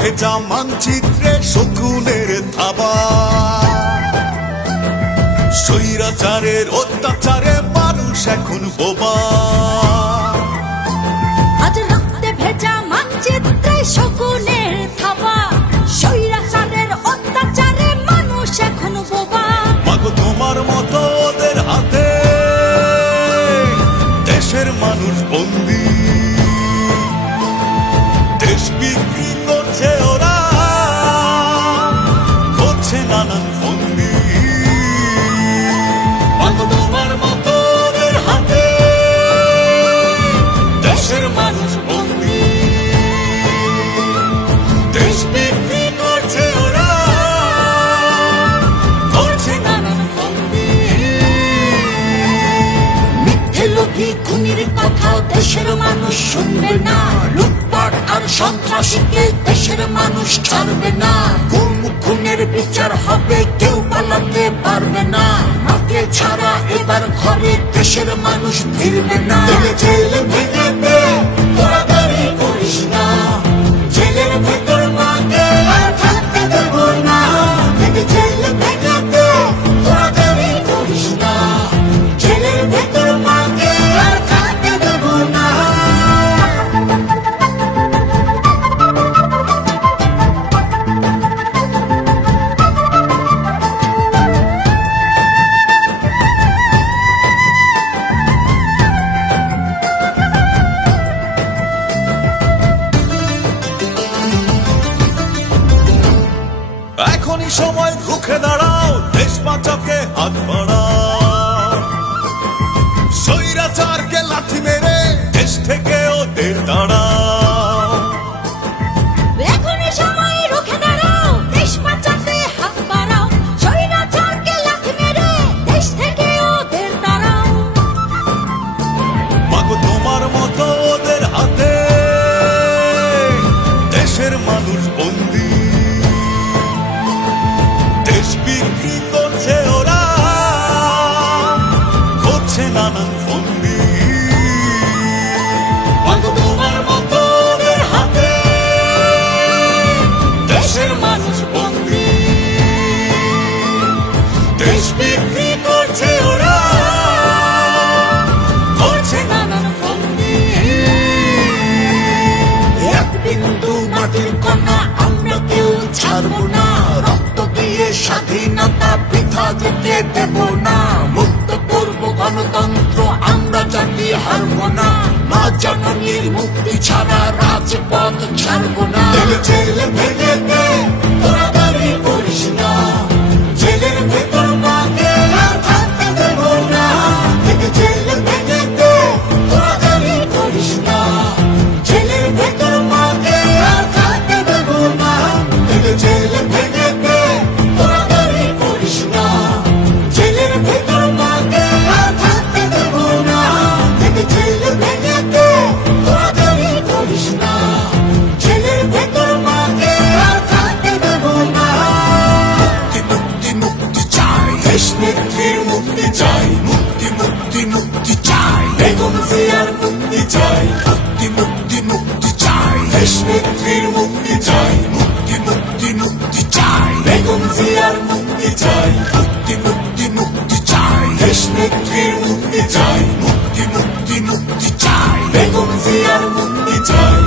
ভেজা মানচিত্রে শকুনের থাবা, স্বৈরাচারের অত্যাচারে মানুষ এখন বোবা। আজ রক্তে ভেজা মানচিত্রে শকুনের থাবা, স্বৈরাচারের অত্যাচারে মানুষ এখন বোবা। মাগো তোমার মতো ওদের হাতে দেশের মানুষ বন্দী, দেশ বিক্রি করছে ওরা, করছে নানান ফন্দি। মাগো তোমার মতো ওদের হাতে দেশের মানুষ বন্দী, দেশ বিক্রি করছে ওরা, করছে নানান ফন্দি। মিথ্যে লোভী খুনির কথা দেশের মানুষ শুনবে না, লুটপাট আর সন্ত্রাসীকে দেশের মানুষ ছাড়বে না। গুম খুনের বিচার হবে, কেউ পালাতে পারবে না। মাকে ছাড়া এবার ঘরে দেশের মানুষ ফিরবে না। জেল ভেঙে দে, তোরা দেরি করিস না, জেলের ভেতর মাকে আর থাকতে দেব না। জেল ভেঙে দে, তোরা দেরি করিস না, জেলের ভেতর মাকে আর থাকতে দেব না। এখনই সময় রুখে দাঁড়াও, দেশ বাঁচাকে হাত বাড়াও, স্বৈরাচারকে লাথি মেরে দেশ থেকে ওদের দাঁড়াও। এখনই সময় রুখে দাঁড়াও, দেশ বাঁচাতে হাত বাড়াও, স্বৈরাচারকে লাথি মেরে দেশ থেকে ওদের দাঁড়াও। মাগো তোমার মতো ওদের হাতে দেশের মানুষ বন্দী, দেশ বিক্রি করছে ওরা, করছে নানান ফন্দি। মাগো তোমার মতো ওদের হাতে দেশের মানুষ বন্দী, দেশ বিক্রি করছে ওরা, করছে নানান ফন্দি। এক বিন্দু মাটির কণা আমরা কেউ ছাড়বো না, রক্ত দিয়ে স্বাধীনতা বৃথা যেতে দেব না। মুক্ত করব গণতন্ত্র, আমরা জাতি হারব না। মা জননীর মুক্তি ছাড়া রাজপথ ছাড়ব না। জেল ভেঙে দে, তোরা দেরি করিস না, জেলের ভেতর মাকে আর থাকতে দেব না। জেল ভেঙে দে, তোরা দেরি করিস না, জেলের ভেতর মাকে আর থাকতে দেব না। জেল ভেঙে দে, তোরা দেরি করিস না, জেলের ভেতর মাকে আর থাকতে দেব না। জেল ভেঙে দে, তোরা দেরি করিস না, জেলের ভেতর মাকে আর থাকতে দেব না। মুক্তি মুক্তি মুক্তি চাই, দেশ নেত্রীর মুক্তি চাই, মুক্তি মুক্তি মুক্তি চাই, বেগম জিয়ার মুক্তি চাই। মুক্তি মুক্তি মুক্তি চাই, দেশ নেত্রীর মুক্তি চাই, মুক্তি মুক্তি মুক্তি চাই, বেগম জিয়ার মুক্তি চাই। মুক্তি মুক্তি মুক্তি চাই, দেশ নেত্রীর মুক্তি চাই, মুক্তি মুক্তি মুক্তি চাই, বেগম জিয়ার মুক্তি চাই।